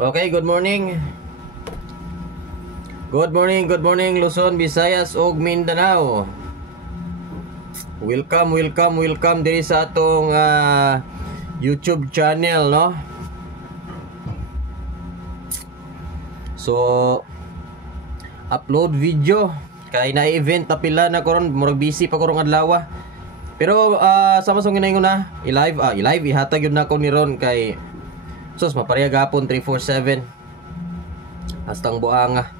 Okay, good morning. Good morning Luzon, Visayas ug Mindanao. Welcome diri sa atong YouTube channel, no? So upload video kay na event ta pila na karon, murag busy pa karong adlaw. Pero sama sa ginaingon na i-live ihatag yun na ko ni Ron kay sus mapareha gapon 347 hastang buanga.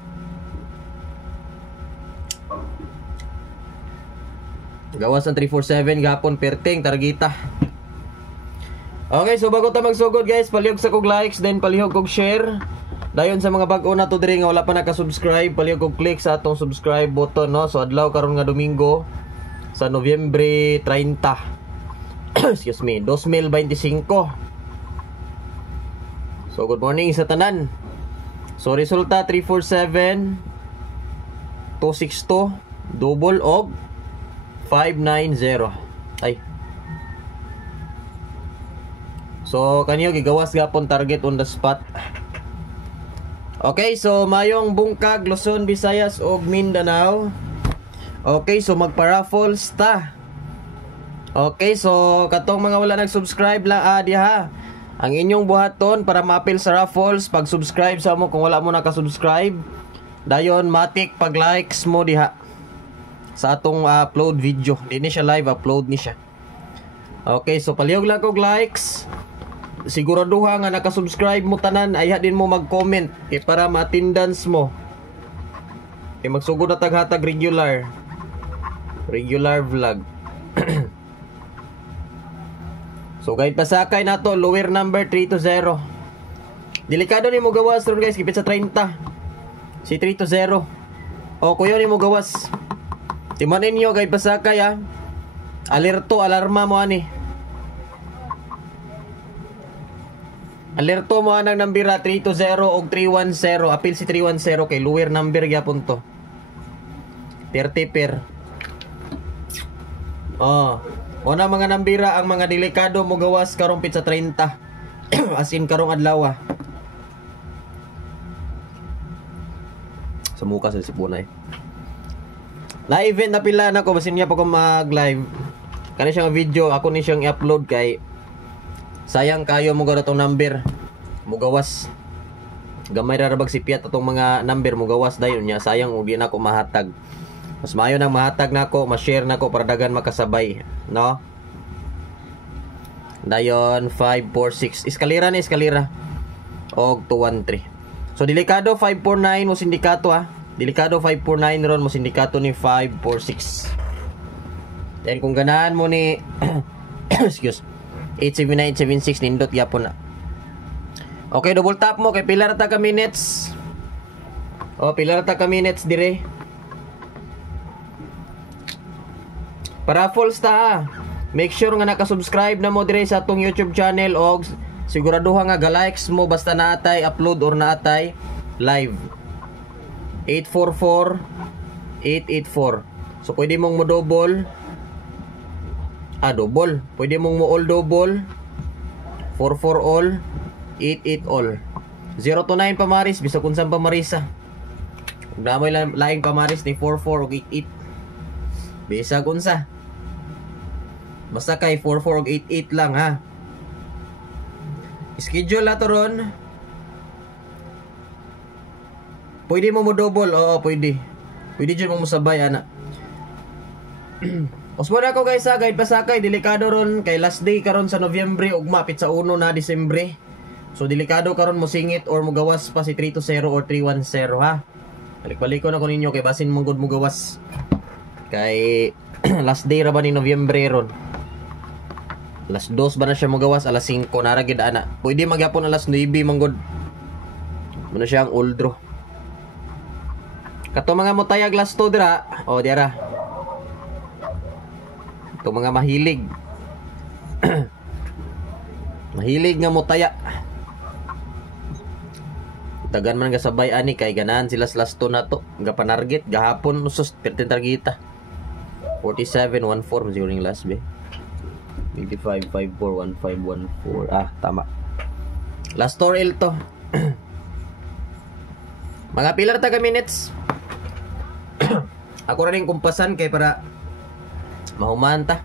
Gawas ang 347 gapon perting targeta. Okay, so bago ta magsugod guys, palihog sa kog likes, then palihog kog share. Dayon sa mga bag-o na to diri nga wala pa naka-subscribe, palihog kog click sa atong subscribe button, no? So adlaw karon nga Domingo sa Nobyembre 30. Excuse me, 2025. So good morning sa tanan. So resulta 347 262 double og 590. Ay. So kanyo gigawas gapon target on the spot. Okay, so mayong bungkag Luzon, Visayas ug Mindanao. Okay, so magpa-raffles ta. Okay, so katong mga wala nag-subscribe lang diha. Ang inyong buhaton para ma-appeal sa raffles, pag-subscribe sa mo kung wala mo naka-subscribe. Dayon matik pag-likes mo diha sa atong upload video. Di ni siya live, upload ni siya. Okay, so palihog lang kog likes. Siguraduha nga naka-subscribe mo tanan, ayha din mo mag-comment para ma-attendance mo. Magsugod na taghatag regular vlog. So kahit pasakay na to, lower number 320. Delikado ni mo gawas ron guys, kipit sa 30. Si 320. O kuyo ni mo gawas. Timanin nyo kahit pasakay Alerto, alarma mo ani. Alerto mo anang nambira 320 o 310. Apil si 310 kay lower number gyapon to. 30 per. Una mga nambira ang mga delikado mo gawas karong pit sa 30. As in karong adlaw. Sa muka sa sipunay. Live event na pila na ko basin niya pa ko mag-live. Kani siyang video, ako ni siyang i-upload kay sayang kayo mo gawin itong number. Mo gawas. Gamay rarabag si Piat itong mga number mo gawas dayon niya. Sayang ug di na ko mahatag. Mas maayo nang mahatag nako, ma-share nako para dagan makasabay, no? Dayon 546 eskalera ni eskalera og 213. So delikado 549 mo sindikato Delikado 549 ron mo sindikato ni 546. Then kung ganahan mo ni excuse 87976 nindot gyapon na. Okay, double tap mo kay pilar ta ka minutes. Pilar ta ka minutes dire. Para full ta make sure nga naka-subscribe na mo dire sa atong YouTube channel og siguraduha nga ga-likes mo basta naatay upload or naatay live. 844 so pwede mong mo double pwede mong mo all double 44 all 88 all 0 to 9 pamaris bisag unsang pamarisa ug namoy laing pamaris ni 44 ug 88 bisag unsa basta kay 44 ug 88 lang schedule na to ron. Pwede mo double, pwede dyan mo sabay ana. Osmo na ako guys guide pasakay, delikado ron kay last day karon sa Nobyembre ug mapit sa 1 na Disyembre. So delikado karon mo singit or mo gawas pa si 320 or 310 Balik-balik ko na ko ninyo kay basin mong good mo gawas. Kay last day ra ba ni Nobyembre ron. Alas 2 ba na siya mo gawas, alas 5 nara gid ana. Pwede magyapon alas 9 manggod. Muna siya ang old draw. Kato mga mutayag last 2 dira. Diara. Ito mga mahilig. Mahilig nga mutaya. Dagan man nga sabay ani kay ganahan sila last 2 na to. Nga panarget gahapon usos 13 targeta. 4714 siguro yung last be. 85541514. Tama. Last Toril to. Mga pilar taga minutes. Ako rin kumpasan kay para mahumanta.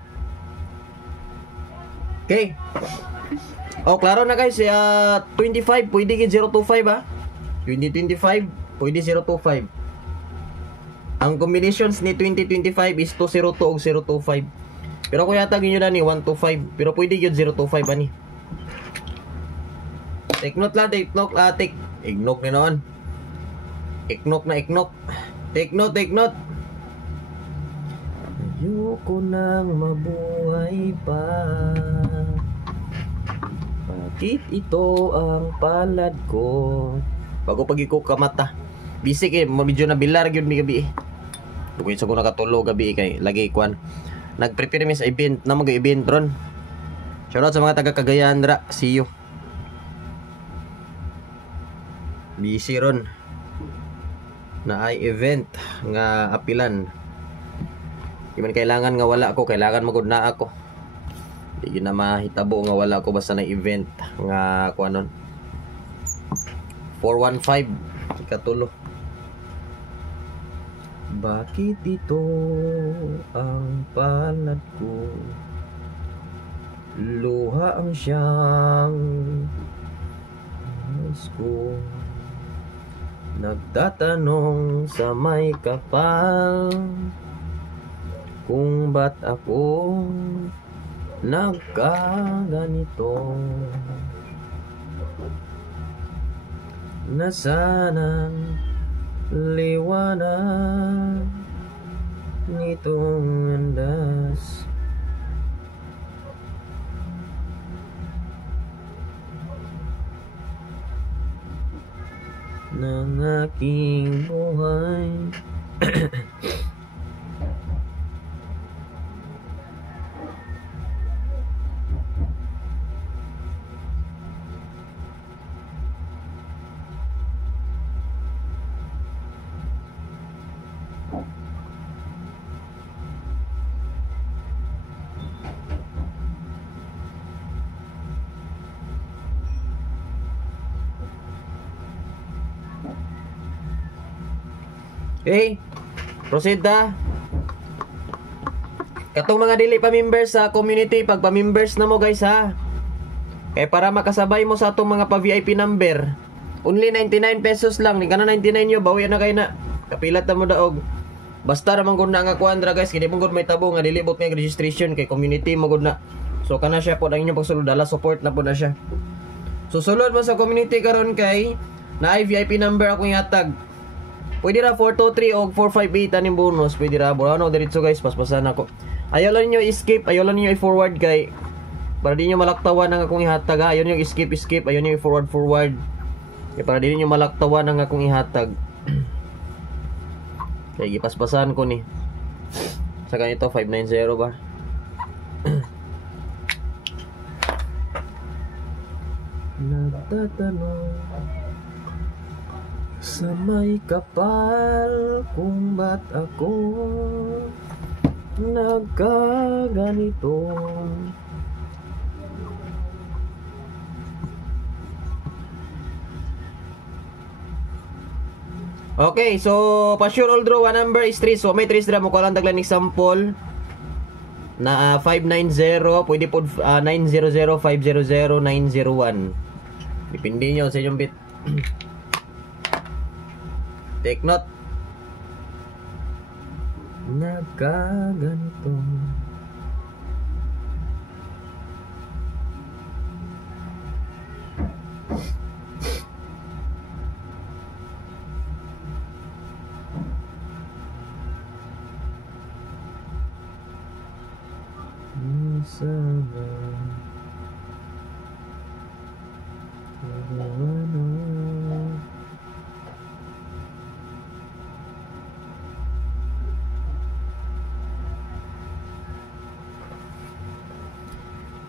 Okay. Oh, klaro na guys, 25 pwede gid 025 ha. 2025 pwede 025. Ang combinations ni 2025 is 202 og 025. Pero kung yata ginyo na ni 125, pero pwede gyud 025 ani. Take note lang, take note, ignok ni noon. Iknok na iknok. Take note, take note. Ayoko nang mabuhay pa. Bakit ito ang palad ko? Bago pag iko kamata. Bisik medyo na bilar gyud mi gabi. Dugoy sa ko nakatulog gabi kay lagi kwan. Nagprepare mi sa event, na mag-event ron. Shoutout sa mga taga Cagayan dra, see you. Busy ron. Na ay event nga apilan. Di man kailangan nga wala ako, kailangan magud na ako. Di na mahitabo nga wala ako basta na event nga kuanon. 415 ikatulo. Bakit ito ang palad ko? Luha ang siyang nais ko. Nagtatanong sa may kapal kung ba't ako nagkaganito. Nasaan ang liwanag nitong andas? Ng aking buhay. Okay, proceed na. Katong mga dili pa members sa community, pag pa members na mo guys ha. Kaya para makasabay mo sa atong mga pa VIP number, only 99 pesos lang. Ni kana 99 nyo, bawi na kayo na. Kapilat na mo daog. Basta ramang gud na nga kuandra guys, kini mong gud may tabo nga dili bot nga registration kay community mo gud na. So kana siya po ang inyong pagsulod, dala support na po na siya. Susulod mo sa community karon kay na ay VIP number akong ihatag. Pwede ra 423 o 458 aning bonus. Pwede ra. Ano diretso guys, paspasan ako. Ayaw lang niyo i-skip, ayaw lang niyo i-forward kay para di niyo malaktawan ang akong ihatag ha. Ayaw niyo i-skip, ayaw niyo i-forward. Kaya para di niyo malaktawan ang akong ihatag. Kaya ipaspasan ko ni. Sa ganito 590 ba? Nagtatanong sa may kapal kung ba't ako nagkaganito. Okay, so pa-sure all draw, one number is 3. So may 3 dra mo ko lang taglan example na 590, pwede po 900, 500, 901. Depende nyo sa inyong bit. Take note. Nagkaganito. Sana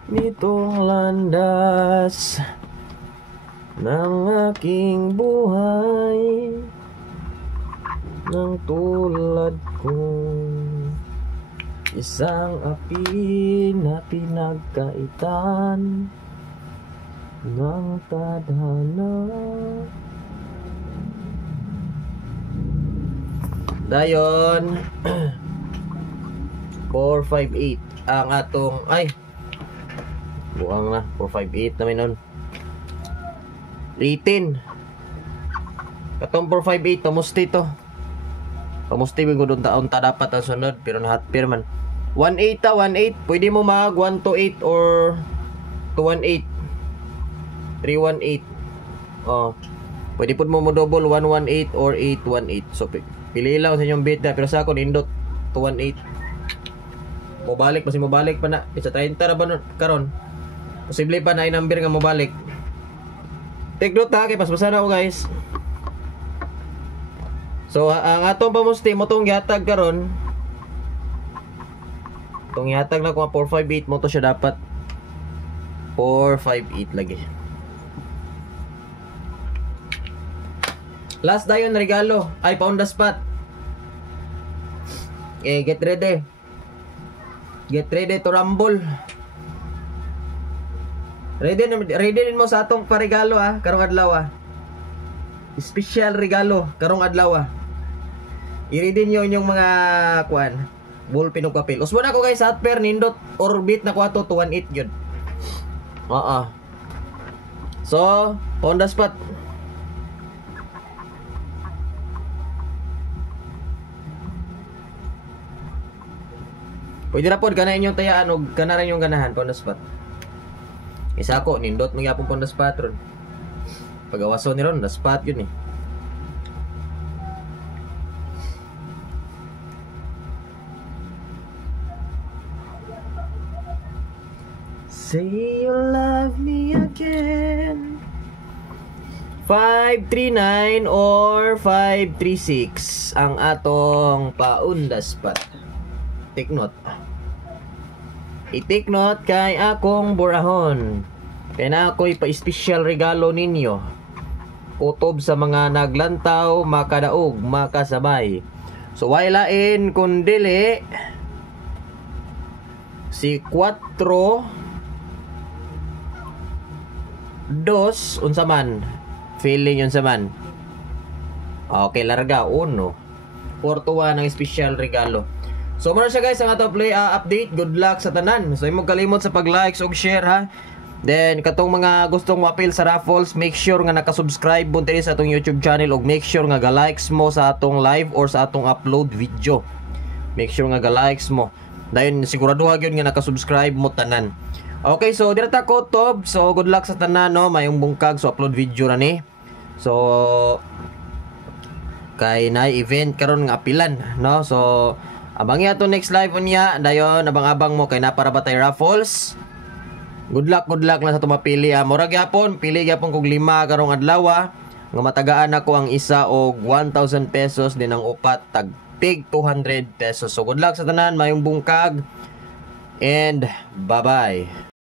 nitong landas ng aking buhay, ng tulad ko, isang api na pinagkaitan ng tadhana. Dayon 458 ang atong ay buang na 458 namin nun 18 katong 458 pamusti to pamusti ko doon taon ta dapat ang sunod pero nahatpir man 18 ta 18 pwede mo mag 128 or 218 318 oh pwede po mo double 118 or 818 so pili lang sa inyong beta pero sa ako nindot 218 mobalik kasi mobalik pa na isa 30 ra ba karon posible pa na i-number nga mobalik take note ha kay paspasan ako guys so ang atong pamusti mo tong gihatag karon tong gihatag na ko 458 mo to siya dapat 458 lagi last dayon regalo ay pa on the spot get ready to rumble. Ready din mo sa atong paregalo karong adlaw Special regalo karong adlaw I-ready niyo yung mga kuan, ballpen ug papel. Usbo na ko guys at per nindot orbit na ko ato 218 gyud. So, on the spot. Pwede na po gana inyong tayaan o gana rin yung ganahan po on the spot. Isa ko, nindot magyapon po on the spot ron. Pagawaso ni ron, on the spot yun Say you love me again 539 or 536 ang atong pa on the spot. Take note. I-take note kay akong burahon. Kaya na ako'y pa-special regalo ninyo. Kutob sa mga naglantaw, makadaog, makasabay. So, wailain kundili si 4 2 unsa man. Feeling yun sa man. Okay, larga. 1 4 to 1 ang special regalo. So muna siya guys ang ato play update. Good luck sa tanan. So imong kalimot sa pag-likes ug share ha. Then katong mga gustong mo-appeal sa raffles, make sure nga naka-subscribe mo diri sa atong YouTube channel ug make sure nga ga-likes mo sa atong live or sa atong upload video. Make sure nga ga-likes mo. Dayon siguraduha gyud nga naka-subscribe mo tanan. Okay, so dira ta ko tob. So good luck sa tanan no, mayong bungkag so upload video ra ni. So kay na event karon nga apilan no. So abangi ato next live unya dayon abang-abang mo kay na para batay raffles. Good luck lang sa tumapili mura gyapon pili gyapon kog 5 karong adlaw nga matagaan ako ang isa og 1,000 pesos din ang upat tag tig 200 pesos. So good luck sa tanan mayong bungkag and bye bye.